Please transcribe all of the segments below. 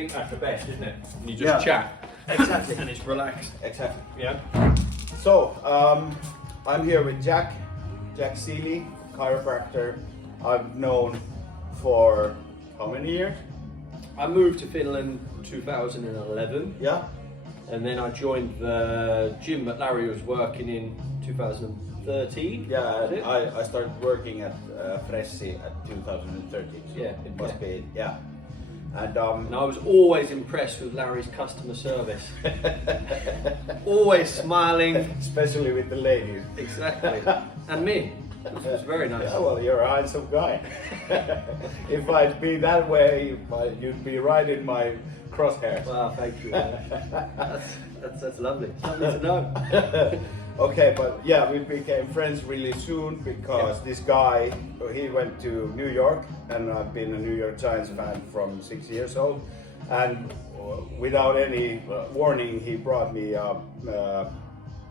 think that's the best, isn't it? You just chat. Exactly. And it's relaxed. Exactly. Yeah. So, I'm here with Jack Seeley, chiropractor. I've known for how many years? I moved to Finland 2011. Yeah. And then I joined the gym that Larry was working in 2013. Yeah, I started working at Fressi at 2013. So Yeah, it must be, yeah. And And I was always impressed with Larry's customer service. Always smiling. especially with the ladies. Exactly. And me. Which was very nice. Yeah, well, you're a handsome guy. If I'd be that way, you'd be right in my crosshairs. Wow, thank you. That's lovely. It's lovely to know. Okay, but yeah, we became friends really soon because this guy, he went to New York, and I've been a New York Giants fan from 6 years old, and without any warning, he brought me a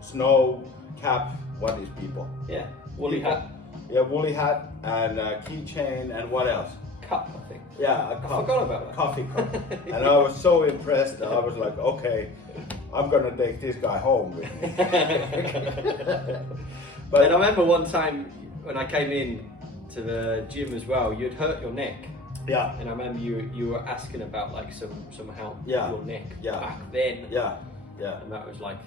snow cap. What is people? Yeah. Woolly hat. Yeah, woolly hat and a keychain, and what else? Cup, I think. Yeah, a cup. I forgot about that. Coffee cup. And I was so impressed. I was like, okay, I'm gonna take this guy home with me. But I remember one time when I came in to the gym as well, you'd hurt your neck. Yeah. And I remember you were asking about like some help with Yeah. your neck Yeah. back then. Yeah. Yeah. And that was like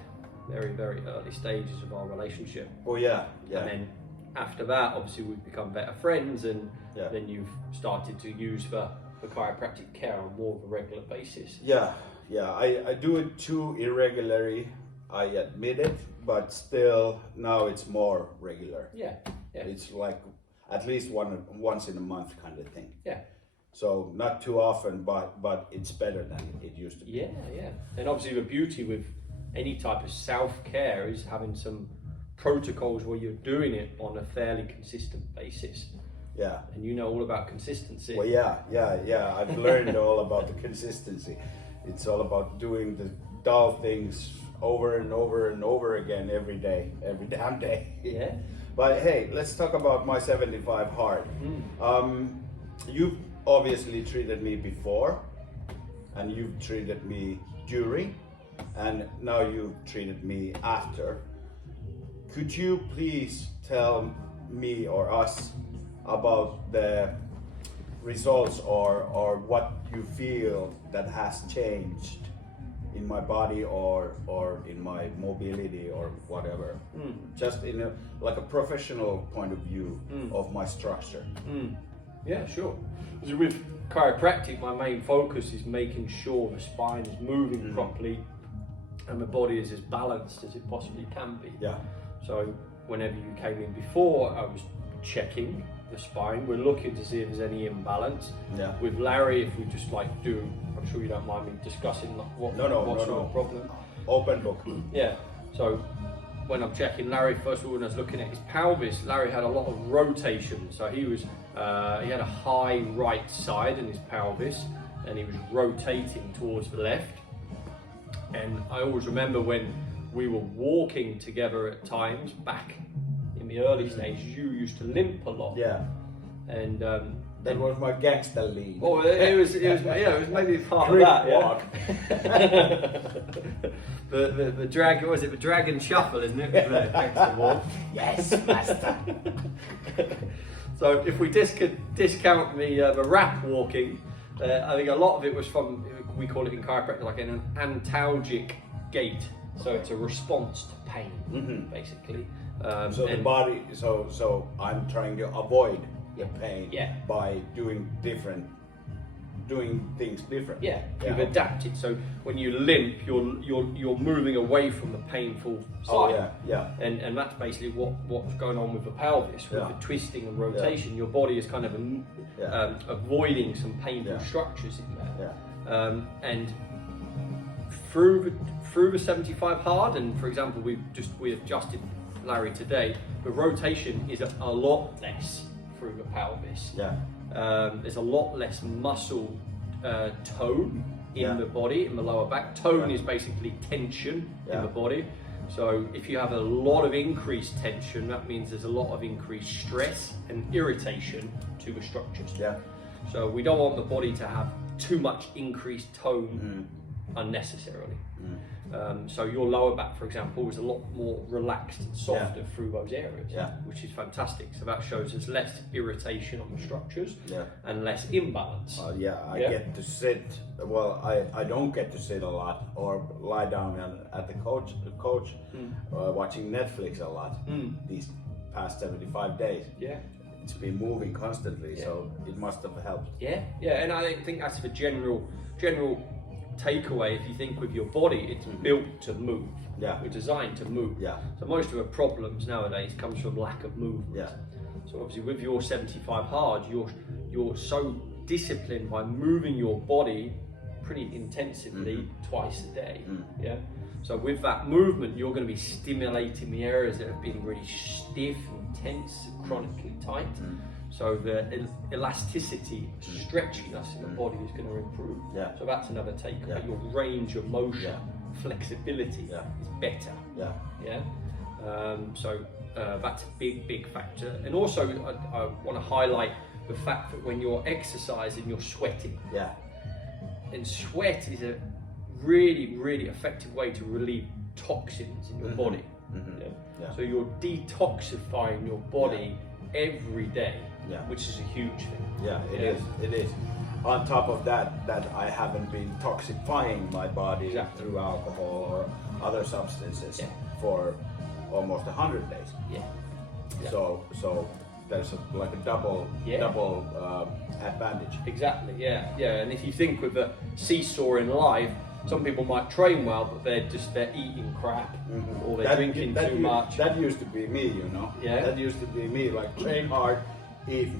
very early stages of our relationship. Oh yeah. Yeah. And then after that, obviously we've become better friends, and Yeah. then you've started to use the chiropractic care on more of a regular basis. Yeah. Yeah. I do it too irregularly. I admit it, but still now it's more regular. Yeah. Yeah. It's like at least once in a month kind of thing. Yeah. So not too often, but it's better than it used to be. Yeah, yeah. And obviously the beauty with any type of self-care is having some protocols where you're doing it on a fairly consistent basis. Yeah. And you know all about consistency. Well, yeah. I've learned all about the consistency. It's all about doing the dull things over and over and over again every day, every damn day. Yeah. But hey, let's talk about my 75 hard. You've obviously treated me before, and you've treated me during, and now you've treated me after. Could you please tell me or us about the results or what you feel that has changed in my body or in my mobility or whatever? Just in a professional point of view of my structure. Yeah, sure. So with chiropractic, my main focus is making sure the spine is moving properly and the body is as balanced as it possibly can be. Yeah. So whenever you came in before, I was checking the spine. We're looking to see if there's any imbalance. Yeah. With Larry, if we just I'm sure you don't mind me discussing what's your problem. Open book. Yeah. So when I'm checking Larry, first of all, when I was looking at his pelvis, Larry had a lot of rotation. So he had a high right side in his pelvis, and he was rotating towards the left. And I always remember when we were walking together at times back in the early stages, you used to limp a lot. Yeah. And That was my gangster lead. oh, it was maybe part of that. Yeah. the drag, what was it? The dragon shuffle, isn't it? The gangster walk. Yes, master. So if we discount the rap walking, I think a lot of it was from, we call it in chiropractic like an antalgic gait. So it's a response to pain, basically. So the body, so I'm trying to avoid the pain by doing things different. Yeah, you've adapted. So when you limp, you're moving away from the painful side. Oh yeah. And that's basically what's going on with the pelvis, with the twisting and rotation. Your body is kind of avoiding some painful structures in there. Yeah. And through the 75 hard, and for example, we adjusted Larry today. The rotation is a lot less through the pelvis. Yeah. There's a lot less muscle tone in the body, in the lower back. Tone is basically tension in the body. So if you have a lot of increased tension, that means there's a lot of increased stress and irritation to the structures. Yeah. So we don't want the body to have too much increased tone unnecessarily. So your lower back, for example, is a lot more relaxed and softer through those areas, which is fantastic. So that shows us less irritation on the structures and less imbalance. I get to sit. Well, I don't get to sit a lot or lie down at the couch watching Netflix a lot these past 75 days. Yeah. It's been moving constantly, so it must have helped. Yeah, and I think that's the general takeaway. If you think with your body, it's built to move. Yeah. We're designed to move. Yeah. So most of the problems nowadays comes from lack of movement. Yeah. So obviously with your 75 hard, you're so disciplined by moving your body pretty intensively twice a day. Yeah. So with that movement, you're going to be stimulating the areas that have been really stiff, intense, chronically tight. So the elasticity, stretchiness in the body is going to improve. Yeah. So that's another takeaway. Your range of motion, flexibility is better. Yeah. So that's a big factor. And also I want to highlight the fact that when you're exercising, you're sweating. Yeah. And sweat is a really effective way to relieve toxins in your body. So you're detoxifying your body every day, which is a huge thing. Yeah, it is. On top of that I haven't been toxifying my body through alcohol or other substances for almost 100 days. So there's like a double advantage. Exactly. Yeah. And if you think with the seesaw in life, some people might train well, but they're eating crap or they're drinking too much. That used to be me, Yeah. That used to be me. Like train hard, eat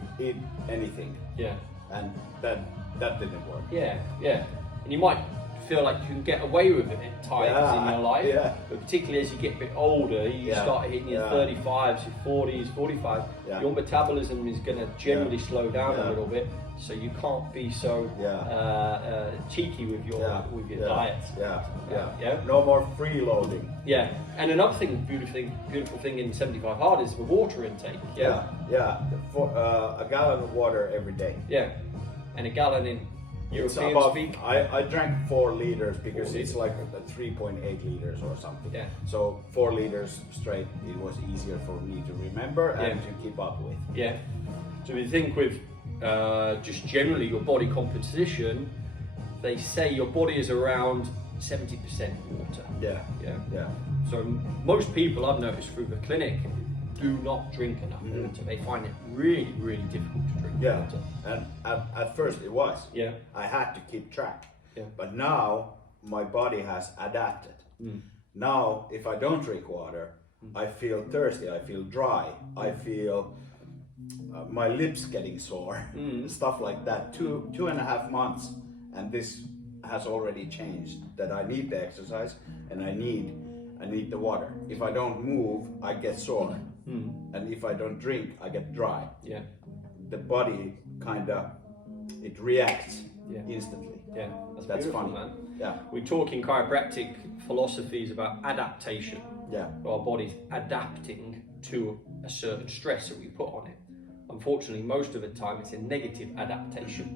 anything. Yeah. And that didn't work. Yeah. And you might feel like you can get away with it at times in your life, but particularly as you get a bit older, you start hitting your 35s, your 40s, 45, your metabolism is going to generally slow down a little bit, so you can't be so cheeky with your diet. No more freeloading. Yeah, and another beautiful thing in 75 hard is the water intake. For a gallon of water every day. Yeah, and a gallon in European speak. I drank 4 liters because it's like 3.8 liters or something. Yeah. So 4 liters straight, it was easier for me to remember and to keep up with. Yeah. So if you think with just generally your body composition, they say your body is around 70% water. Yeah. So most people I've noticed through the clinic do not drink enough water. They find it really difficult to drink water. And at first it was. Yeah. I had to keep track. Yeah. But now my body has adapted. Now if I don't drink water, I feel thirsty, I feel dry, I feel my lips getting sore, stuff like that. 2.5 months, and this has already changed. That I need the exercise and I need the water. If I don't move, I get sore, and if I don't drink, I get dry. Yeah. The body it reacts instantly. Yeah, that's beautiful, funny. man. Yeah. We talk in chiropractic philosophies about adaptation. Yeah. Our body's adapting to a certain stress that we put on it. Unfortunately, most of the time it's a negative adaptation.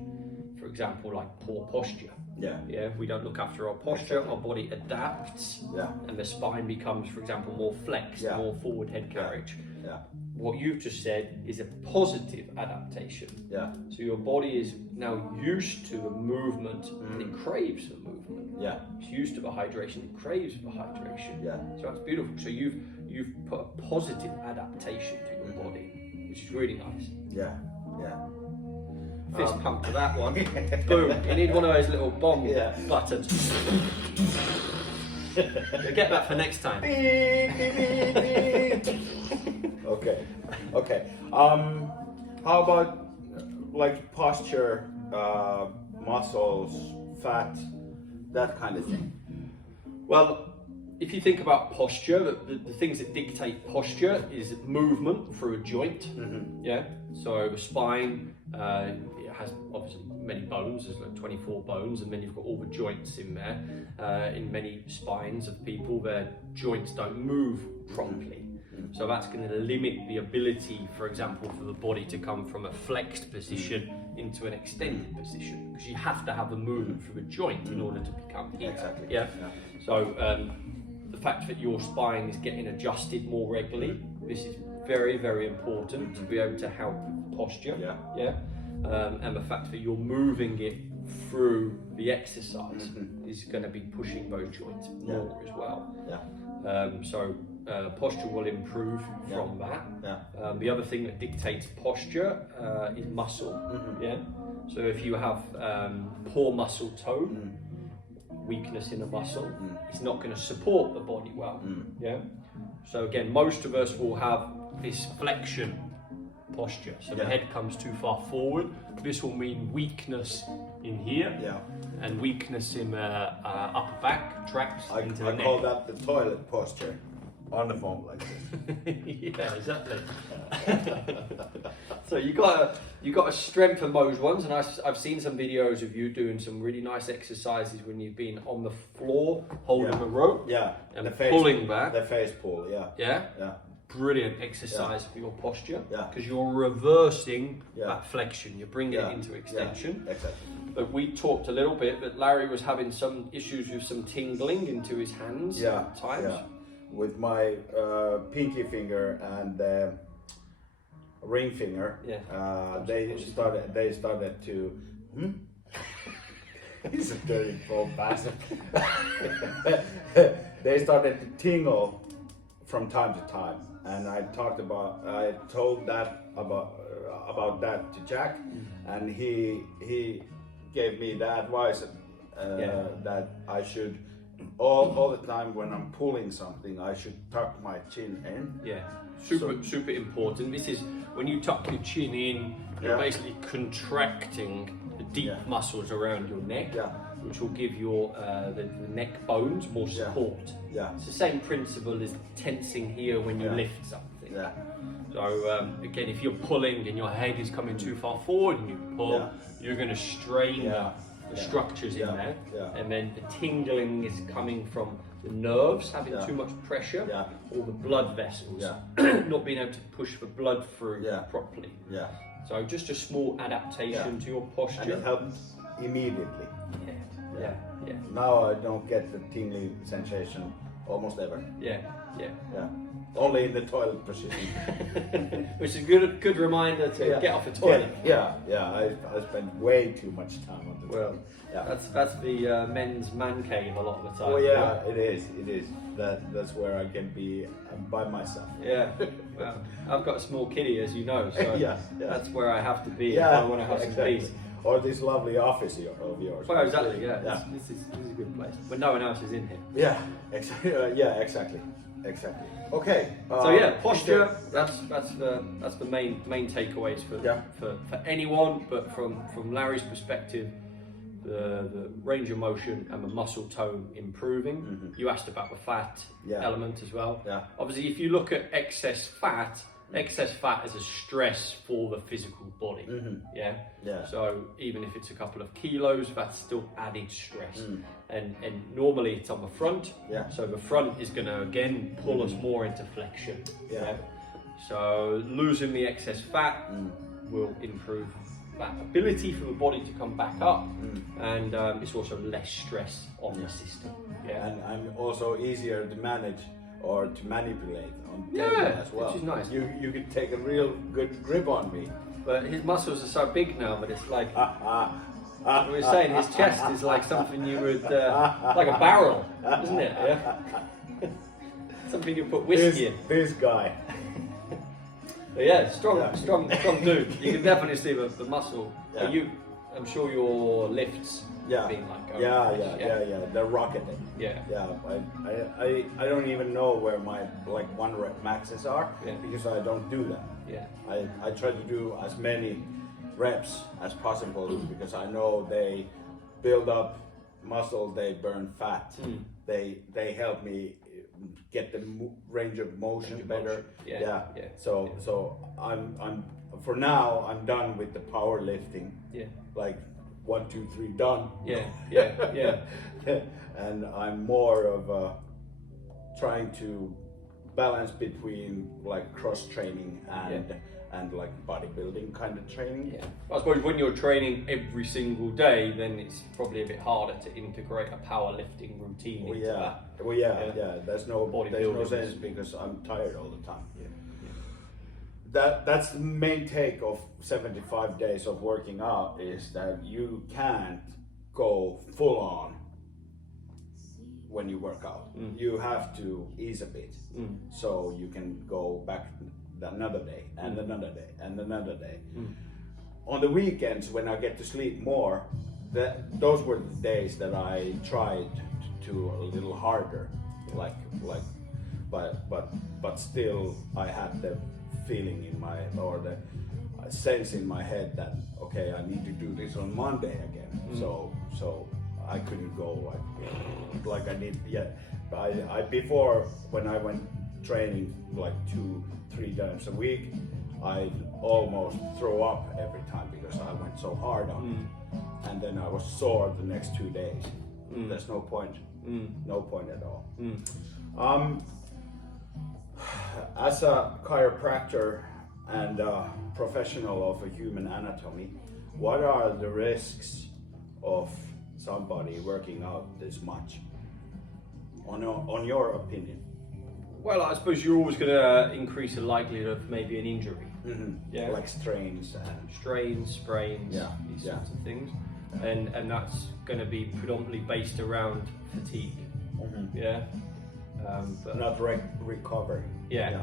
For example, like poor posture. Yeah. If we don't look after our posture, our body adapts, and the spine becomes, for example, more flexed, more forward head carriage. Yeah. What you've just said is a positive adaptation. Yeah. So your body is now used to the movement and it craves the movement. Yeah. It's used to the hydration, it craves the hydration. Yeah. So that's beautiful. So you've put a positive adaptation to your body, which is really nice. Yeah. Fist pump to that one. Boom. You need one of those little bomb buttons. Get that for next time. Okay. How about like posture, muscles, fat, that kind of thing? Well, if you think about posture, the things that dictate posture is movement through a joint. So the spine it has obviously many bones. There's like 24 bones, and then you've got all the joints in there. In many spines of people, their joints don't move properly. So that's going to limit the ability, for example, for the body to come from a flexed position into an extended position, because you have to have a movement through a joint in order to become here. Exactly. Yeah. So the fact that your spine is getting adjusted more regularly, this is very, very important to be able to help with posture. Yeah. And the fact that you're moving it through the exercise is going to be pushing those joints more as well. So posture will improve from that. The other thing that dictates posture is muscle. Yeah. So if you have poor muscle tone, weakness in the muscle, it's not going to support the body well. Yeah. So again, most of us will have this flexion posture. So the head comes too far forward. This will mean weakness in here, and weakness in the upper back, tracks into the neck. I call that the toilet posture on the phone like this. Yeah, exactly. So you got to strengthen those ones, and I've seen some videos of you doing some really nice exercises when you've been on the floor holding a rope, and the face, pulling back. The face pull, yeah. Brilliant exercise for your posture, because you're reversing that flexion. You're bringing it into extension. Exactly. But we talked a little bit that Larry was having some issues with some tingling into his hands at times. With my pinky finger and ring finger, they started to. He's a dirty old bastard. They started to tingle from time to time, and I told that about that to Jack, and he gave me the advice that I should all the time when I'm pulling something, I should tuck my chin in. Yeah, super important. This is when you tuck your chin in, you're basically contracting the deep muscles around your neck, which will give your the neck bones more support. It's the same principle as tensing here when you lift something. So again, if you're pulling and your head is coming too far forward and you pull, you're going to strain the structures in there, and then the tingling is coming from the nerves having too much pressure, or the blood vessels not being able to push the blood through properly. So just a small adaptation to your posture. And it helps immediately. Now I don't get the tingling sensation almost ever. Only in the toilet position. Which is a good reminder to get off the toilet. I spend way too much time on the toilet. That's the men's man cave a lot of the time. Oh yeah, it is. That's where I can be by myself. Well, I've got a small kiddie, as you know, so that's where I have to be if I want to have some peace. Or this lovely office of yours. Well, exactly. This is a good place, but no one else is in here. Exactly. Okay. So posture. That's the main takeaways for anyone. But from Larry's perspective, the range of motion and the muscle tone improving. You asked about the fat element as well. Obviously, if you look at excess fat is a stress for the physical body. So even if it's a couple of kilos, that's still added stress. And normally it's on the front. So the front is going to again pull us more into flexion. So losing the excess fat will improve that ability for the body to come back up, and it's also less stress on the system. And I'm also easier to manage or to manipulate on table as well. Which is nice. You can take a real good grip on me. But his muscles are so big now that it's like we were saying, his chest is like something you would like a barrel, isn't it? Something you put whiskey in. This guy. But strong dude. You can definitely see the muscle. I'm sure your lifts being like they're rocketing. I don't even know where my like 1 rep maxes are because I don't do that. I try to do as many reps as possible because I know they build up muscle, they burn fat, they help me get the range of motion better. So I'm for now I'm done with the powerlifting. Like 1, 2, 3 done. And I'm more of trying to balance between like cross training and like bodybuilding kind of training. Yeah. I suppose when you're training every single day, then it's probably a bit harder to integrate a powerlifting routine Well, into yeah. that. Well, yeah. There's no Bodybuilding sense is- because I'm tired all the time. Yeah. That's the main take of 75 days of working out, is that you can't go full on when you work out. You have to ease a bit, so you can go back another day and another day and another day. On the weekends, when I get to sleep more, those were the days that I tried to do a little harder, but still I had the feeling in my, or the sense in my head that okay, I need to do this on Monday again. So I couldn't go like I did. Yeah, I before, when I went training like 2-3 times a week, I almost throw up every time because I went so hard on it, and then I was sore the next 2 days. There's no point, no point at all. As a chiropractor and a professional of a human anatomy, what are the risks of somebody working out this much, on your opinion? Well, I suppose you're always going to increase the likelihood of maybe an injury. Yeah. Like strains and Strains, sprains, these sorts of things. And that's going to be predominantly based around fatigue. Yeah. But not recovery. yeah.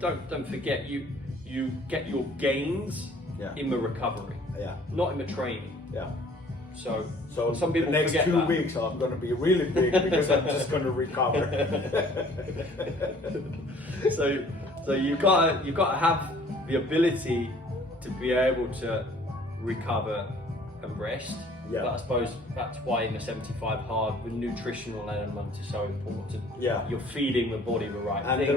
Don't forget, you get your gains in the recovery, not in the training. Yeah. So some people the next forget 2 that. weeks I'm going to be really big because I'm just going to recover. So you've got to have the ability to be able to recover and rest. Yeah. But I suppose that's why in the 75 hard, the nutritional element is so important. Yeah. You're feeding the body the right And things.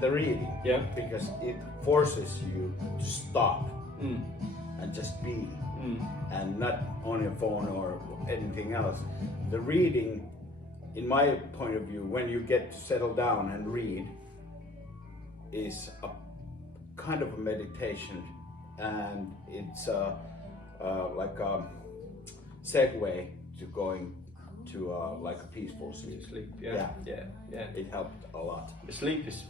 the reading. Yeah. Because it forces you to stop and just be, and not on your phone or anything else. The reading, in my point of view, when you get to settle down and read, is a kind of a meditation, and it's like a segue to going to like a peaceful sleep. Sleep. Yeah. It helped a lot. The sleep is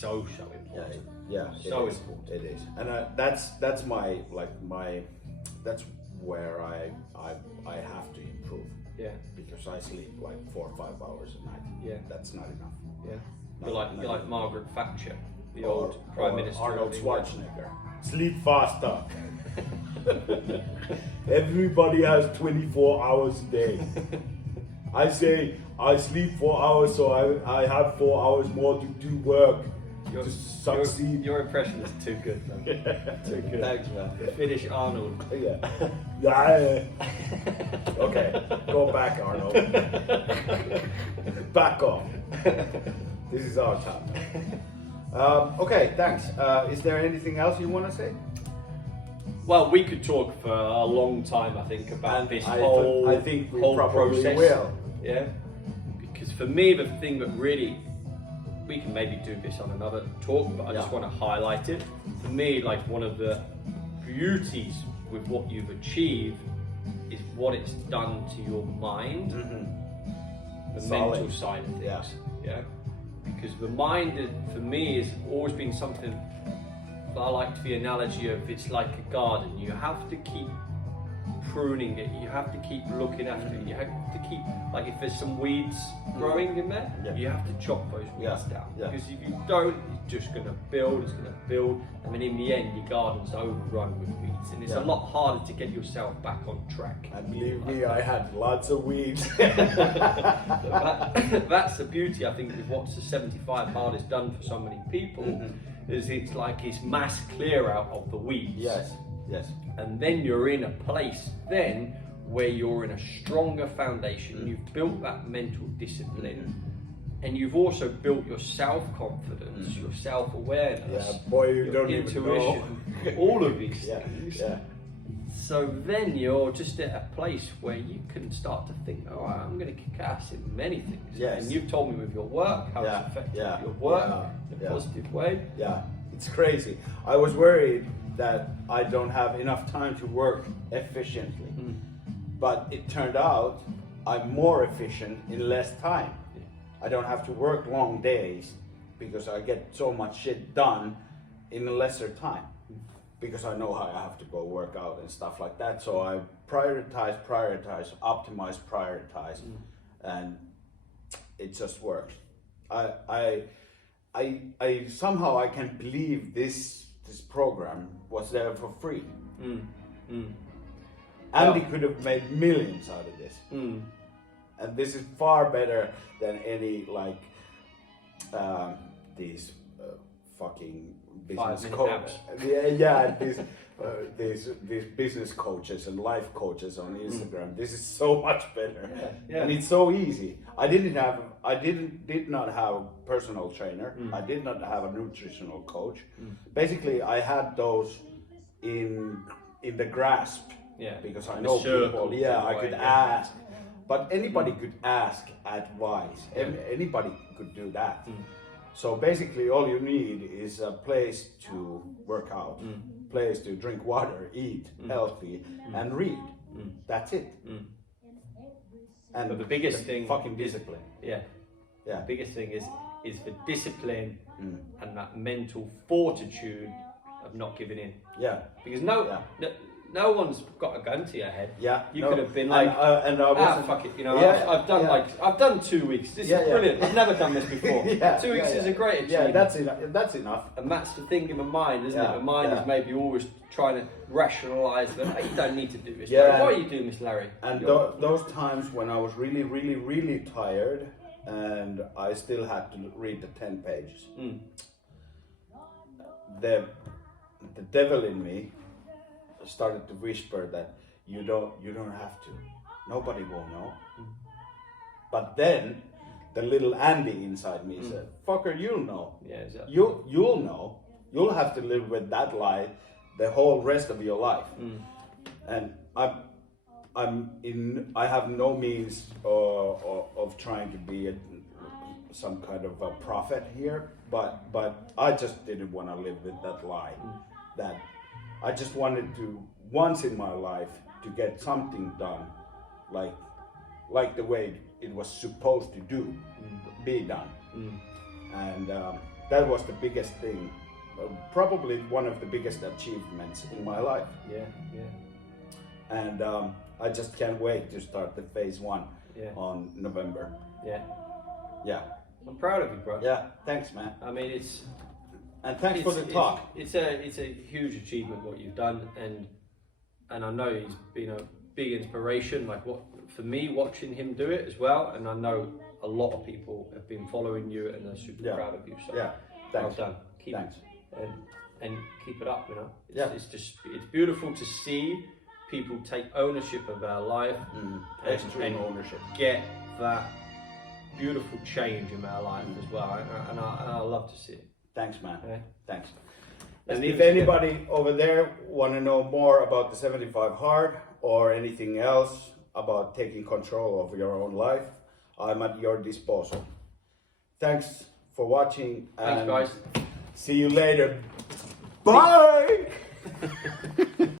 so important. Yeah, So it is. important. It is, and that's my that's where I have to improve. Yeah. Because I sleep like 4 or 5 hours a night. Yeah. That's not enough. Yeah. Not You're like Margaret Thatcher, the or, old Prime or Minister. Arnold of England. Schwarzenegger. Sleep faster. Everybody has 24 hours a day. I say I sleep 4 hours, so I have 4 hours more to do work to succeed. Your impression is too good, man. Too good. Thanks, man. Finish Arnold. Yeah. Okay, go back, Arnold. Back off. This is our time. Okay, thanks. Is there anything else you want to say? Well, we could talk for a long time, I think, about this I whole think we whole probably process. will. Yeah, because for me, the thing that really, we can maybe do this on another talk, but I just want to highlight it. For me, like one of the beauties with what you've achieved is what it's done to your mind, the mental side of things. Yeah, because the mind, for me, has always been something. I like the analogy of it's like a garden. You have to keep pruning it. You have to keep looking after it. You have to keep, like if there's some weeds growing in there, you have to chop those weeds down. Because if you don't, it's just going to build, and then in the end your garden's overrun with weeds. And it's a lot harder to get yourself back on track. And believe me, I had lots of weeds. That's the beauty, I think, with what the 75 hard has done for so many people. Is it's like it's mass clear out of the weeds. Yes. And then you're in a place then where you're in a stronger foundation. You've built that mental discipline, and you've also built your self-confidence, your self-awareness, Yeah, boy, you your don't even know. intuition, all of these things. Yeah. So then you're just at a place where you can start to think, oh, I'm going to kick ass in many things. Yes. And you've told me with your work how it's affected your work in a positive way. Yeah. It's crazy. I was worried that I don't have enough time to work efficiently. But it turned out I'm more efficient in less time. I don't have to work long days because I get so much shit done in a lesser time. Because I know how I have to go work out and stuff like that. So I prioritize, optimize, prioritize, and it just works. I somehow I can't believe this program was there for free. Andy could have made millions out of this, and this is far better than any like these fucking business coaches. These business coaches and life coaches on Instagram. This is so much better, and it's so easy. I did not have a personal trainer. I did not have a nutritional coach. Basically, I had those in the grasp. Because I know people. I could ask, but anybody could ask advice. Anybody could do that. So basically, all you need is a place to work out, place to drink water, eat healthy, and read. That's it. And but the biggest thing, fucking discipline. The biggest thing is the discipline and that mental fortitude of not giving in. Because no one's got a gun to your head. You could have been like, fuck it, you know. I've done 2 weeks. This is brilliant. I've never done this before. 2 weeks is a great achievement. That's enough. And that's the thing in my mind, isn't it? My mind is maybe always trying to rationalise that you don't need to do this. Why are you doing this, Larry? And those times when I was really, really, really tired, and I still had to read the 10 pages. The devil in me started to whisper that you don't have to. Nobody will know. But then the little Andy inside me said, "Fucker, you'll know. Exactly. You'll know. You'll have to live with that lie the whole rest of your life." And I have no means of trying to be some kind of a prophet here, but I just didn't want to live with that lie. That I just wanted to, once in my life, to get something done, like the way it was supposed to be done. And that was the biggest thing, probably one of the biggest achievements in my life. And I just can't wait to start the phase 1 on November. I'm proud of you, bro. Thanks, man. I mean, and thanks for the talk. It's a huge achievement what you've done, and I know he's been a big inspiration. Like for me, watching him do it as well, and I know a lot of people have been following you and are super proud of you. So well done. Keep keep it up. You know, it's beautiful to see people take ownership of their life Extreme ownership. Get that beautiful change in their life as well, and I love to see it. Thanks, man. Thanks. And if anybody over there want to know more about the 75 Hard or anything else about taking control of your own life, I'm at your disposal. Thanks for watching. Thanks, guys. See you later. Bye!